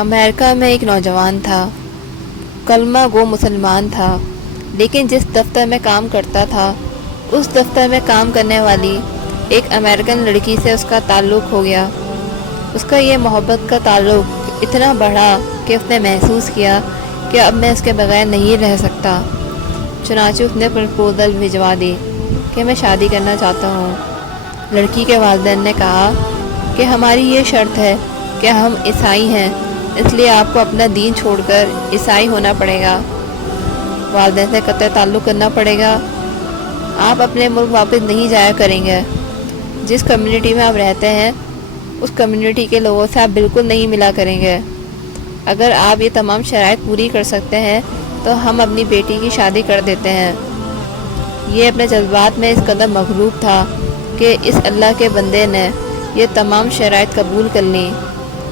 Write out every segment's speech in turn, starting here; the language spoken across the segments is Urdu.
امریکہ میں ایک نوجوان تھا، کلمہ گو مسلمان تھا، لیکن جس دفتر میں کام کرتا تھا اس دفتر میں کام کرنے والی ایک امریکن لڑکی سے اس کا تعلق ہو گیا۔ اس کا یہ محبت کا تعلق اتنا بڑھا کہ اس نے محسوس کیا کہ اب میں اس کے بغیر نہیں رہ سکتا۔ چنانچہ اس نے پرپوزل بھجوا دی کہ میں شادی کرنا چاہتا ہوں۔ لڑکی کے والدین نے کہا کہ ہماری یہ شرط ہے کہ ہم عیسائی ہیں، اس لیے آپ کو اپنا دین چھوڑ کر عیسائی ہونا پڑے گا، والدین سے قطع تعلق کرنا پڑے گا، آپ اپنے ملک واپس نہیں جایا کریں گے، جس کمیونٹی میں آپ رہتے ہیں اس کمیونٹی کے لوگوں سے آپ بالکل نہیں ملا کریں گے۔ اگر آپ یہ تمام شرائط پوری کر سکتے ہیں تو ہم اپنی بیٹی کی شادی کر دیتے ہیں۔ یہ اپنے جذبات میں اس قدر مغلوب تھا کہ اس اللہ کے بندے نے یہ تمام شرائط قبول کر لیں۔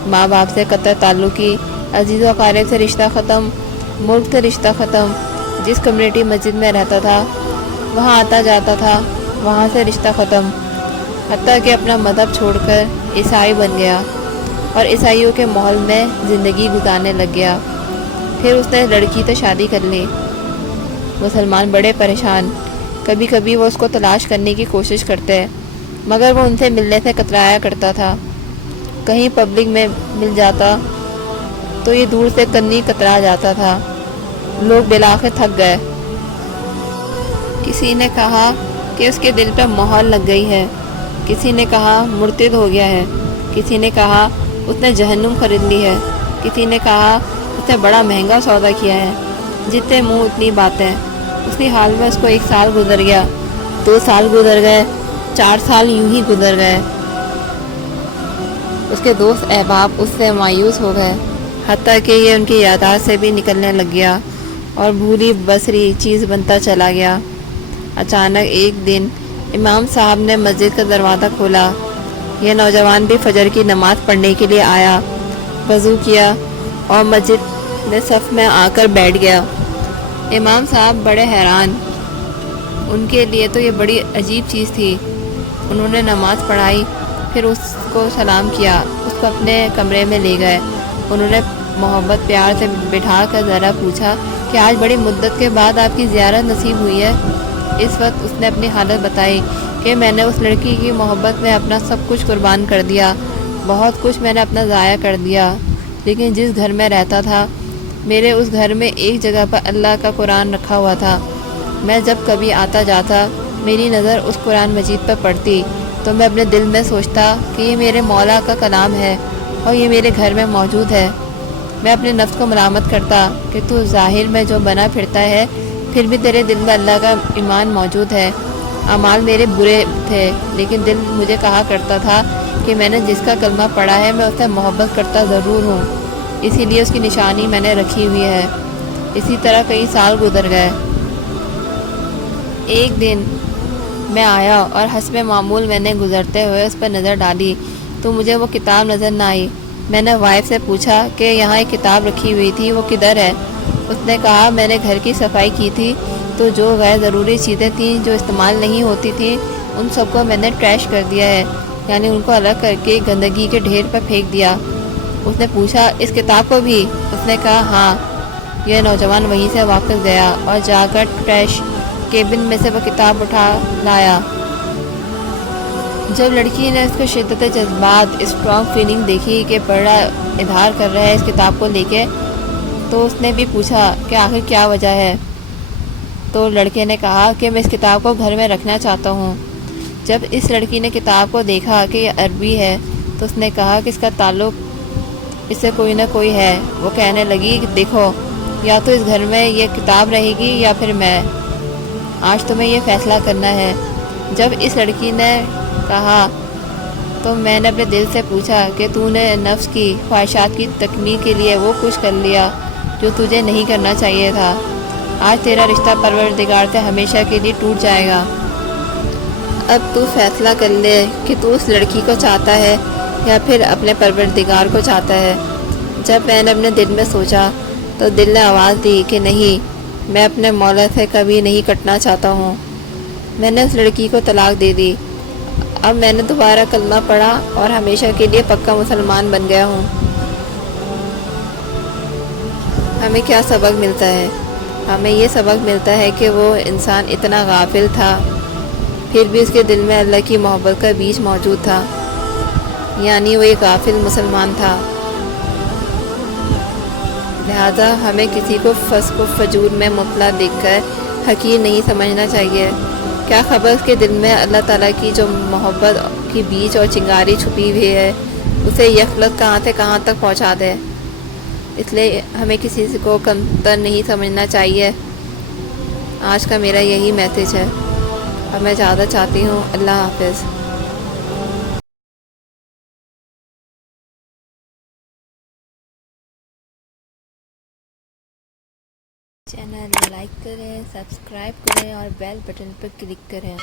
ماں باپ سے قطع تعلقی، عزیز و اقارب سے رشتہ ختم، ملک سے رشتہ ختم، جس کمیونٹی مسجد میں رہتا تھا وہاں آتا جاتا تھا وہاں سے رشتہ ختم، حتیٰ کہ اپنا مذہب چھوڑ کر عیسائی بن گیا اور عیسائیوں کے ماحول میں زندگی گزارنے لگ گیا۔ پھر اس نے لڑکی سے شادی کر لی۔ مسلمان بڑے پریشان، کبھی کبھی وہ اس کو تلاش کرنے کی کوشش کرتے مگر وہ ان سے ملنے سے کترایا کرتا تھا۔ کہیں پبلک میں مل جاتا تو یہ دور سے کنی کترا جاتا تھا۔ لوگ بالآخر تھک گئے۔ کسی نے کہا کہ اس کے دل پہ مہر لگ گئی ہے، کسی نے کہا مرتد ہو گیا ہے، کسی نے کہا اس نے جہنم خرید لی ہے، کسی نے کہا اس نے بڑا مہنگا سودا کیا ہے۔ جتنے منہ اتنی باتیں۔ اسی حال میں اس کو 1 سال گزر گیا، 2 سال گزر گئے، 4 سال یوں ہی گزر گئے۔ اس کے دوست احباب اس سے مایوس ہو گئے، حتیٰ کہ یہ ان کی یادداشت سے بھی نکلنے لگ گیا اور بھولی بسری چیز بنتا چلا گیا۔ اچانک ایک دن امام صاحب نے مسجد کا دروازہ کھولا۔ یہ نوجوان بھی فجر کی نماز پڑھنے کے لیے آیا، وضو کیا اور مسجد میں صف میں آ کر بیٹھ گیا۔ امام صاحب بڑے حیران، ان کے لیے تو یہ بڑی عجیب چیز تھی۔ انہوں نے نماز پڑھائی، پھر اس کو سلام کیا، اس کو اپنے کمرے میں لے گئے۔ انہوں نے محبت پیار سے بٹھا کر ذرا پوچھا کہ آج بڑی مدت کے بعد آپ کی زیارت نصیب ہوئی ہے۔ اس وقت اس نے اپنی حالت بتائی کہ میں نے اس لڑکی کی محبت میں اپنا سب کچھ قربان کر دیا، بہت کچھ میں نے اپنا ضائع کر دیا، لیکن جس گھر میں رہتا تھا میرے اس گھر میں ایک جگہ پر اللہ کا قرآن رکھا ہوا تھا۔ میں جب کبھی آتا جاتا میری نظر اس قرآن مجید پر پڑتی تو میں اپنے دل میں سوچتا کہ یہ میرے مولا کا کلام ہے اور یہ میرے گھر میں موجود ہے۔ میں اپنے نفس کو ملامت کرتا کہ تو ظاہر میں جو بنا پھرتا ہے پھر بھی تیرے دل میں اللہ کا ایمان موجود ہے۔ اعمال میرے برے تھے لیکن دل مجھے کہا کرتا تھا کہ میں نے جس کا کلمہ پڑھا ہے میں اس سے محبت کرتا ضرور ہوں، اسی لیے اس کی نشانی میں نے رکھی ہوئی ہے۔ اسی طرح کئی سال گزر گئے۔ ایک دن میں آیا اور حسب معمول میں نے گزرتے ہوئے اس پر نظر ڈالی تو مجھے وہ کتاب نظر نہ آئی۔ میں نے وائف سے پوچھا کہ یہاں ایک کتاب رکھی ہوئی تھی، وہ کدھر ہے؟ اس نے کہا میں نے گھر کی صفائی کی تھی تو جو غیر ضروری چیزیں تھیں جو استعمال نہیں ہوتی تھیں ان سب کو میں نے ٹریش کر دیا ہے، یعنی ان کو الگ کر کے گندگی کے ڈھیر پر پھینک دیا۔ اس نے پوچھا اس کتاب کو بھی؟ اس نے کہا ہاں۔ یہ نوجوان وہیں سے واپس گیا اور جا کر ٹریش کیبن میں سے وہ کتاب اٹھا لایا۔ جب لڑکی نے اس کو شدت جذبات، اسٹرانگ فیلنگ دیکھی کہ بڑا اظہار کر رہا ہے اس کتاب کو لے کے، تو اس نے بھی پوچھا کہ آخر کیا وجہ ہے؟ تو لڑکے نے کہا کہ میں اس کتاب کو گھر میں رکھنا چاہتا ہوں۔ جب اس لڑکی نے کتاب کو دیکھا کہ یہ عربی ہے تو اس نے کہا کہ اس کا تعلق اس سے کوئی نہ کوئی ہے۔ وہ کہنے لگی کہ دیکھو، یا تو اس گھر میں یہ کتاب رہے گی یا پھر میں، آج تمہیں یہ فیصلہ کرنا ہے۔ جب اس لڑکی نے کہا تو میں نے اپنے دل سے پوچھا کہ تو نے نفس کی خواہشات کی تکمیل کے لیے وہ کچھ کر لیا جو تجھے نہیں کرنا چاہیے تھا۔ آج تیرا رشتہ پروردگار سے ہمیشہ کے لیے ٹوٹ جائے گا۔ اب تو فیصلہ کر لے کہ تو اس لڑکی کو چاہتا ہے یا پھر اپنے پروردگار کو چاہتا ہے۔ جب میں نے اپنے دل میں سوچا تو دل نے آواز دی کہ نہیں، میں اپنے مولا سے کبھی نہیں کٹنا چاہتا ہوں۔ میں نے اس لڑکی کو طلاق دے دی۔ اب میں نے دوبارہ کلمہ پڑھا اور ہمیشہ کے لیے پکا مسلمان بن گیا ہوں۔ ہمیں کیا سبق ملتا ہے؟ ہمیں یہ سبق ملتا ہے کہ وہ انسان اتنا غافل تھا، پھر بھی اس کے دل میں اللہ کی محبت کا بیج موجود تھا، یعنی وہ ایک غافل مسلمان تھا۔ لہٰذا ہمیں کسی کو فسق و فجور میں مبتلا دیکھ کر حقیر نہیں سمجھنا چاہیے۔ کیا خبر اس کے دل میں اللہ تعالیٰ کی جو محبت کی بیج اور چنگاری چھپی ہوئی ہے، اسے یکلت کہاں سے کہاں تک پہنچا دے۔ اس لیے ہمیں کسی کو کمتر نہیں سمجھنا چاہیے۔ آج کا میرا یہی میسیج ہے۔ اب میں اجازت چاہتی ہوں۔ اللہ حافظ۔ چینل لائک کریں، سبسکرائب کریں اور بیل بٹن پر کلک کریں۔